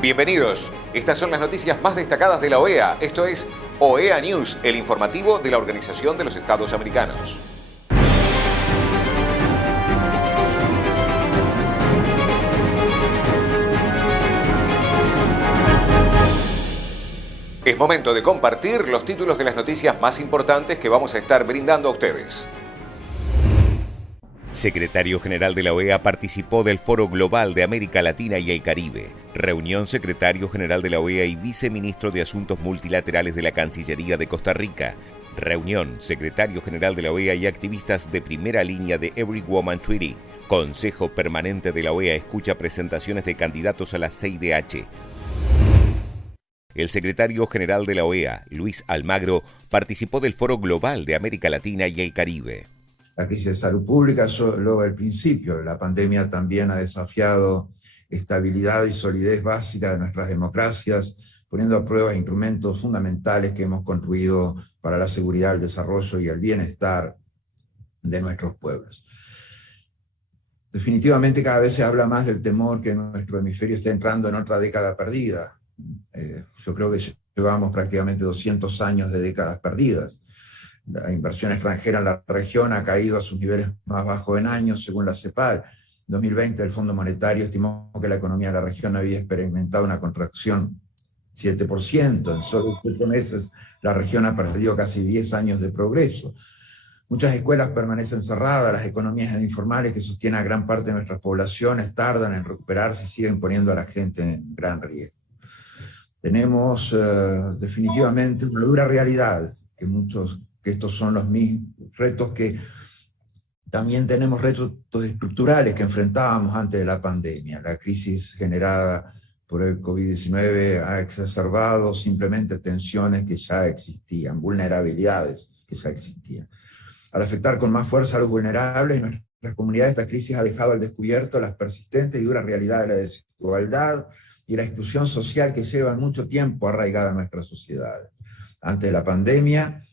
Bienvenidos. Estas son las noticias más destacadas de la OEA. Esto es OEA News, el informativo de la Organización de los Estados Americanos. Es momento de compartir los títulos de las noticias más importantes que vamos a estar brindando a ustedes. Secretario General de la OEA participó del Foro Global de América Latina y el Caribe. Reunión Secretario General de la OEA y Viceministro de Asuntos Multilaterales de la Cancillería de Costa Rica. Reunión Secretario General de la OEA y activistas de primera línea de Every Woman Treaty. Consejo Permanente de la OEA escucha presentaciones de candidatos a la CIDH. El secretario general de la OEA, Luis Almagro, participó del Foro Global de América Latina y el Caribe. La crisis de salud pública es solo el principio. La pandemia también ha desafiado estabilidad y solidez básica de nuestras democracias, poniendo a prueba instrumentos fundamentales que hemos construido para la seguridad, el desarrollo y el bienestar de nuestros pueblos. Definitivamente cada vez se habla más del temor que nuestro hemisferio esté entrando en otra década perdida. Yo creo que llevamos prácticamente 200 años de décadas perdidas. La inversión extranjera en la región ha caído a sus niveles más bajos en años, según la CEPAL. En 2020 el Fondo Monetario estimó que la economía de la región había experimentado una contracción 7%. En solo 7 meses la región ha perdido casi 10 años de progreso. Muchas escuelas permanecen cerradas, las economías informales que sostienen a gran parte de nuestras poblaciones tardan en recuperarse y siguen poniendo a la gente en gran riesgo. Tenemos definitivamente una dura realidad, que estos son los mismos retos que también tenemos, retos estructurales que enfrentábamos antes de la pandemia. La crisis generada por el COVID-19 ha exacerbado simplemente tensiones que ya existían, vulnerabilidades que ya existían. Al afectar con más fuerza a los vulnerables, en nuestras comunidades esta crisis ha dejado al descubierto las persistentes y duras realidades de la desigualdad y la exclusión social que llevan mucho tiempo arraigada en nuestras sociedades. Antes de la pandemia,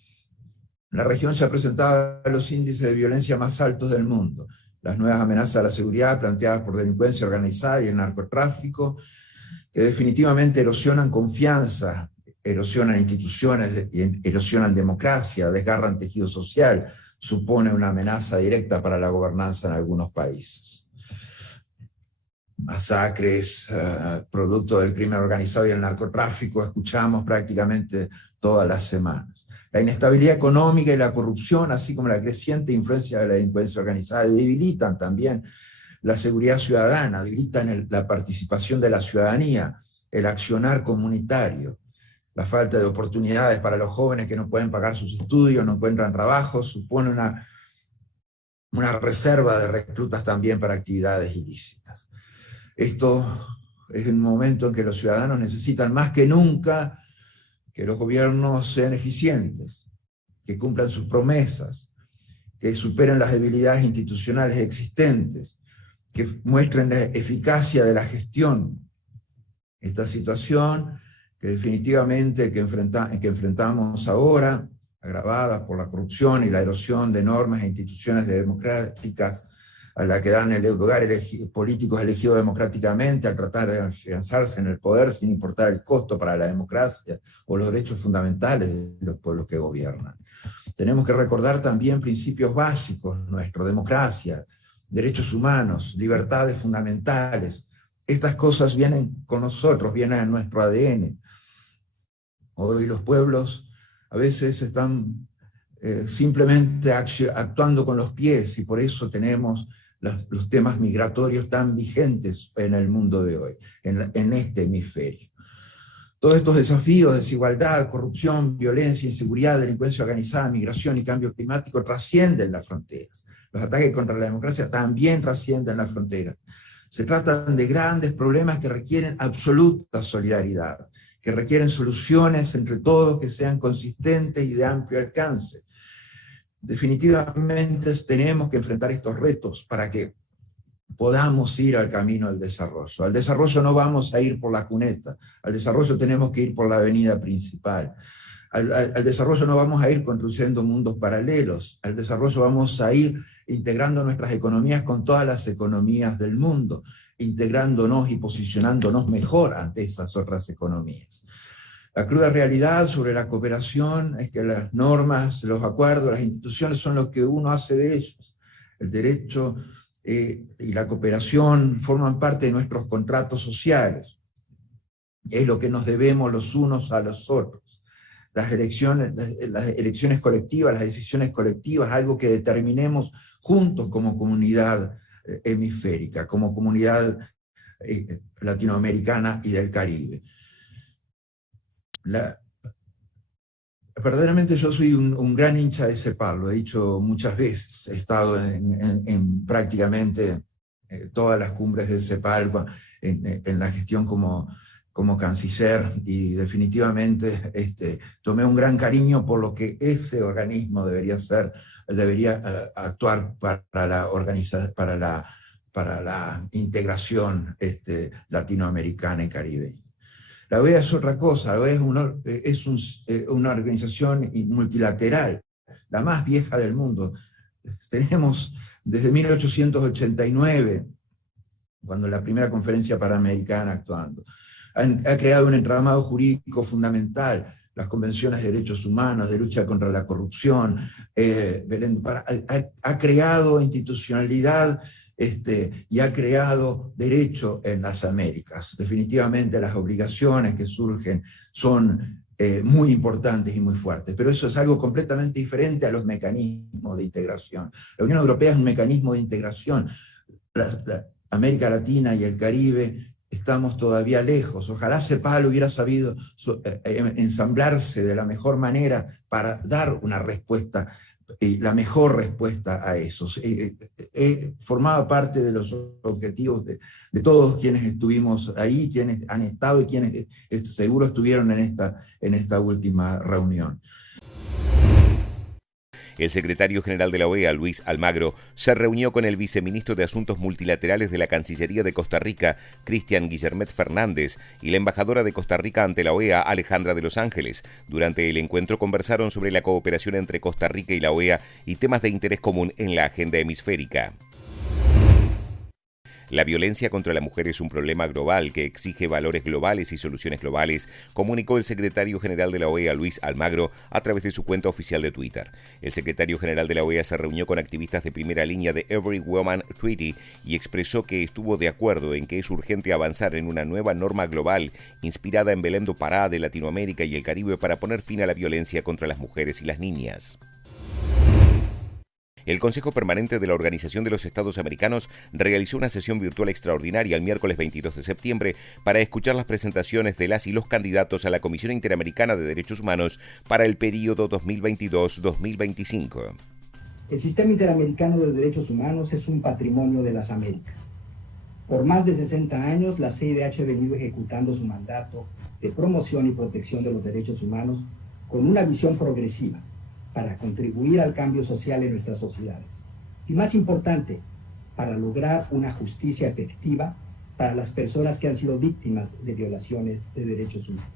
la región se presentaba los índices de violencia más altos del mundo. Las nuevas amenazas a la seguridad planteadas por delincuencia organizada y el narcotráfico, que definitivamente erosionan confianza, erosionan instituciones, erosionan democracia, desgarran tejido social, supone una amenaza directa para la gobernanza en algunos países. Masacres, producto del crimen organizado y el narcotráfico, escuchamos prácticamente todas las semanas. La inestabilidad económica y la corrupción, así como la creciente influencia de la delincuencia organizada, debilitan también la seguridad ciudadana, debilitan la participación de la ciudadanía, el accionar comunitario. La falta de oportunidades para los jóvenes que no pueden pagar sus estudios, no encuentran trabajo, supone una reserva de reclutas también para actividades ilícitas. Esto es un momento en que los ciudadanos necesitan más que nunca que los gobiernos sean eficientes, que cumplan sus promesas, que superen las debilidades institucionales existentes, que muestren la eficacia de la gestión. Esta situación que definitivamente que enfrentamos ahora, agravada por la corrupción y la erosión de normas e instituciones democráticas a la que dan el lugar políticos elegidos democráticamente al tratar de afianzarse en el poder sin importar el costo para la democracia o los derechos fundamentales de los pueblos que gobiernan. Tenemos que recordar también principios básicos nuestros: democracia, derechos humanos, libertades fundamentales. Estas cosas vienen con nosotros, vienen en nuestro ADN. Hoy los pueblos a veces están simplemente actuando con los pies y por eso tenemos los temas migratorios tan vigentes en el mundo de hoy, en este hemisferio. Todos estos desafíos, desigualdad, corrupción, violencia, inseguridad, delincuencia organizada, migración y cambio climático trascienden las fronteras. Los ataques contra la democracia también trascienden las fronteras. Se tratan de grandes problemas que requieren absoluta solidaridad, que requieren soluciones entre todos que sean consistentes y de amplio alcance. Definitivamente tenemos que enfrentar estos retos para que podamos ir al camino del desarrollo. Al desarrollo no vamos a ir por la cuneta, al desarrollo tenemos que ir por la avenida principal. Al desarrollo no vamos a ir construyendo mundos paralelos, al desarrollo vamos a ir integrando nuestras economías con todas las economías del mundo. integrándonos y posicionándonos mejor ante esas otras economías. La cruda realidad sobre la cooperación es que las normas, los acuerdos, las instituciones son lo que uno hace de ellos. El derecho y la cooperación forman parte de nuestros contratos sociales. Es lo que nos debemos los unos a los otros. Las elecciones colectivas, las decisiones colectivas, algo que determinemos juntos como comunidad hemisférica, como comunidad latinoamericana y del Caribe. Verdaderamente yo soy un gran hincha de CEPAL, lo he dicho muchas veces, he estado en prácticamente todas las cumbres de CEPAL en la gestión como canciller, y definitivamente tomé un gran cariño por lo que ese organismo debería actuar para la integración latinoamericana y caribeña. La OEA es otra cosa, la OEA es una organización multilateral, la más vieja del mundo. Tenemos desde 1889, cuando la primera conferencia panamericana actuando. Ha creado un entramado jurídico fundamental, las convenciones de derechos humanos, de lucha contra la corrupción, ha creado institucionalidad y ha creado derecho en las Américas. Definitivamente las obligaciones que surgen son muy importantes y muy fuertes, pero eso es algo completamente diferente a los mecanismos de integración. La Unión Europea es un mecanismo de integración. La América Latina y el Caribe estamos todavía lejos. Ojalá CEPAL hubiera sabido ensamblarse de la mejor manera para dar una respuesta, la mejor respuesta a eso. Formaba parte de los objetivos de todos quienes estuvimos ahí, quienes han estado y quienes seguro estuvieron en esta última reunión. El secretario general de la OEA, Luis Almagro, se reunió con el viceministro de Asuntos Multilaterales de la Cancillería de Costa Rica, Cristian Guillermet Fernández, y la embajadora de Costa Rica ante la OEA, Alejandra de Los Ángeles. Durante el encuentro conversaron sobre la cooperación entre Costa Rica y la OEA y temas de interés común en la agenda hemisférica. La violencia contra la mujer es un problema global que exige valores globales y soluciones globales, comunicó el secretario general de la OEA, Luis Almagro, a través de su cuenta oficial de Twitter. El secretario general de la OEA se reunió con activistas de primera línea de Every Woman Treaty y expresó que estuvo de acuerdo en que es urgente avanzar en una nueva norma global inspirada en Belém do Pará de Latinoamérica y el Caribe para poner fin a la violencia contra las mujeres y las niñas. El Consejo Permanente de la Organización de los Estados Americanos realizó una sesión virtual extraordinaria el miércoles 22 de septiembre para escuchar las presentaciones de las y los candidatos a la Comisión Interamericana de Derechos Humanos para el período 2022-2025. El Sistema Interamericano de Derechos Humanos es un patrimonio de las Américas. Por más de 60 años, la CIDH ha venido ejecutando su mandato de promoción y protección de los derechos humanos con una visión progresiva, para contribuir al cambio social en nuestras sociedades. Y más importante, para lograr una justicia efectiva para las personas que han sido víctimas de violaciones de derechos humanos.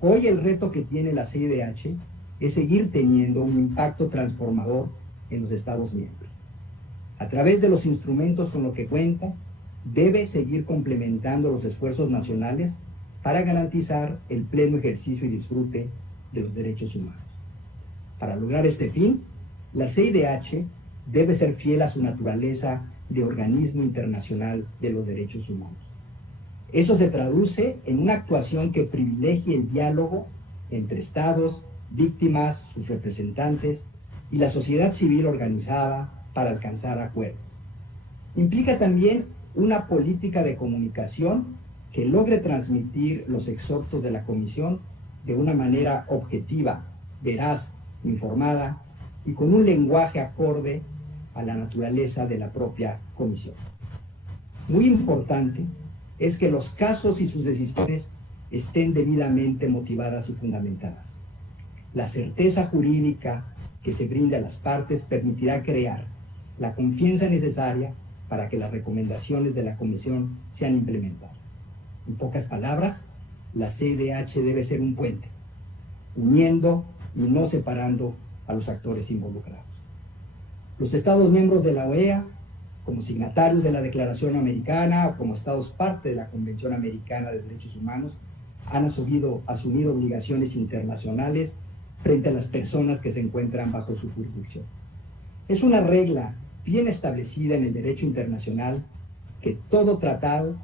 Hoy el reto que tiene la CIDH es seguir teniendo un impacto transformador en los Estados miembros. A través de los instrumentos con los que cuenta, debe seguir complementando los esfuerzos nacionales para garantizar el pleno ejercicio y disfrute de los derechos humanos. Para lograr este fin, la CIDH debe ser fiel a su naturaleza de organismo internacional de los derechos humanos. Eso se traduce en una actuación que privilegie el diálogo entre estados, víctimas, sus representantes y la sociedad civil organizada para alcanzar acuerdos. Implica también una política de comunicación que logre transmitir los exhortos de la Comisión de una manera objetiva, veraz, informada y con un lenguaje acorde a la naturaleza de la propia Comisión. Muy importante es que los casos y sus decisiones estén debidamente motivadas y fundamentadas. La certeza jurídica que se brinde a las partes permitirá crear la confianza necesaria para que las recomendaciones de la Comisión sean implementadas. En pocas palabras, la CIDH debe ser un puente, uniendo y no separando a los actores involucrados. Los Estados miembros de la OEA como signatarios de la Declaración Americana o como Estados parte de la Convención Americana de Derechos Humanos, han asumido obligaciones internacionales frente a las personas que se encuentran bajo su jurisdicción. Es una regla bien establecida en el derecho internacional que todo tratado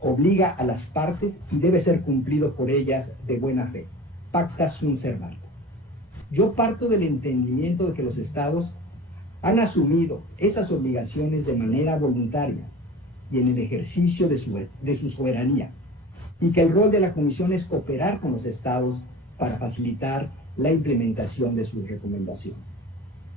obliga a las partes y debe ser cumplido por ellas de buena fe. Pacta sunt servanda. Yo parto del entendimiento de que los estados han asumido esas obligaciones de manera voluntaria y en el ejercicio de su soberanía, y que el rol de la Comisión es cooperar con los estados para facilitar la implementación de sus recomendaciones.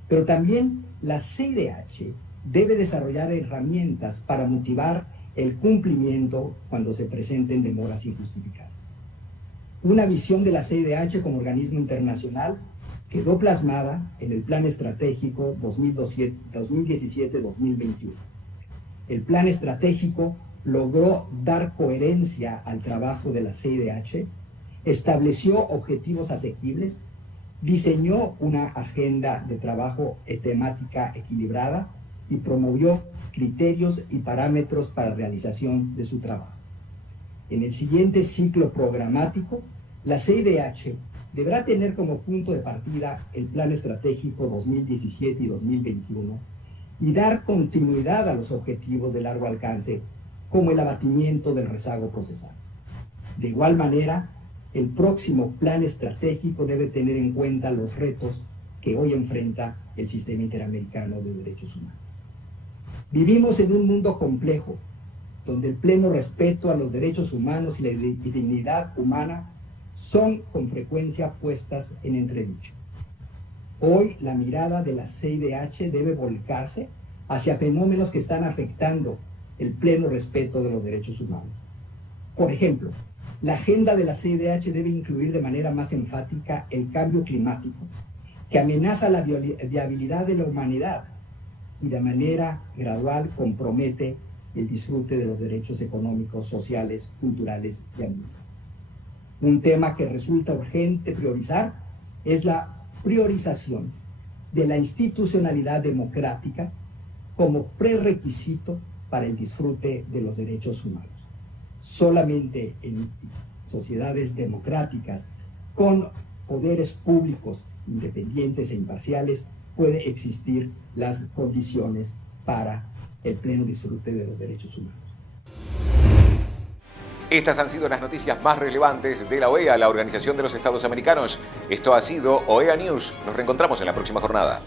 Pero también la CIDH debe desarrollar herramientas para motivar el cumplimiento cuando se presenten demoras injustificadas. Una visión de la CIDH como organismo internacional quedó plasmada en el Plan Estratégico 2017-2021. El Plan Estratégico logró dar coherencia al trabajo de la CIDH, estableció objetivos asequibles, diseñó una agenda de trabajo temática equilibrada y promovió criterios y parámetros para realización de su trabajo. En el siguiente ciclo programático, la CIDH deberá tener como punto de partida el Plan Estratégico 2017 y 2021 y dar continuidad a los objetivos de largo alcance, como el abatimiento del rezago procesal. De igual manera, el próximo Plan Estratégico debe tener en cuenta los retos que hoy enfrenta el sistema interamericano de derechos humanos. Vivimos en un mundo complejo, donde el pleno respeto a los derechos humanos y la dignidad humana son con frecuencia puestas en entredicho. Hoy la mirada de la CIDH debe volcarse hacia fenómenos que están afectando el pleno respeto de los derechos humanos. Por ejemplo, la agenda de la CIDH debe incluir de manera más enfática el cambio climático, que amenaza la viabilidad de la humanidad y de manera gradual compromete el disfrute de los derechos económicos, sociales, culturales y ambientales. Un tema que resulta urgente priorizar es la priorización de la institucionalidad democrática como prerequisito para el disfrute de los derechos humanos. Solamente en sociedades democráticas con poderes públicos independientes e imparciales puede existir las condiciones para el pleno disfrute de los derechos humanos. Estas han sido las noticias más relevantes de la OEA, la Organización de los Estados Americanos. Esto ha sido OEA News. Nos reencontramos en la próxima jornada.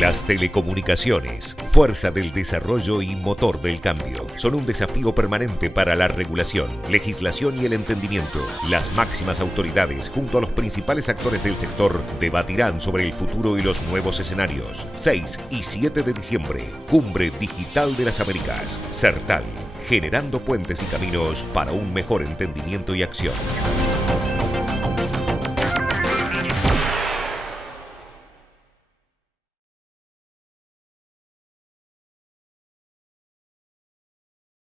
Las telecomunicaciones, fuerza del desarrollo y motor del cambio, son un desafío permanente para la regulación, legislación y el entendimiento. Las máximas autoridades, junto a los principales actores del sector, debatirán sobre el futuro y los nuevos escenarios. 6 y 7 de diciembre, Cumbre Digital de las Américas, CERTAL, generando puentes y caminos para un mejor entendimiento y acción.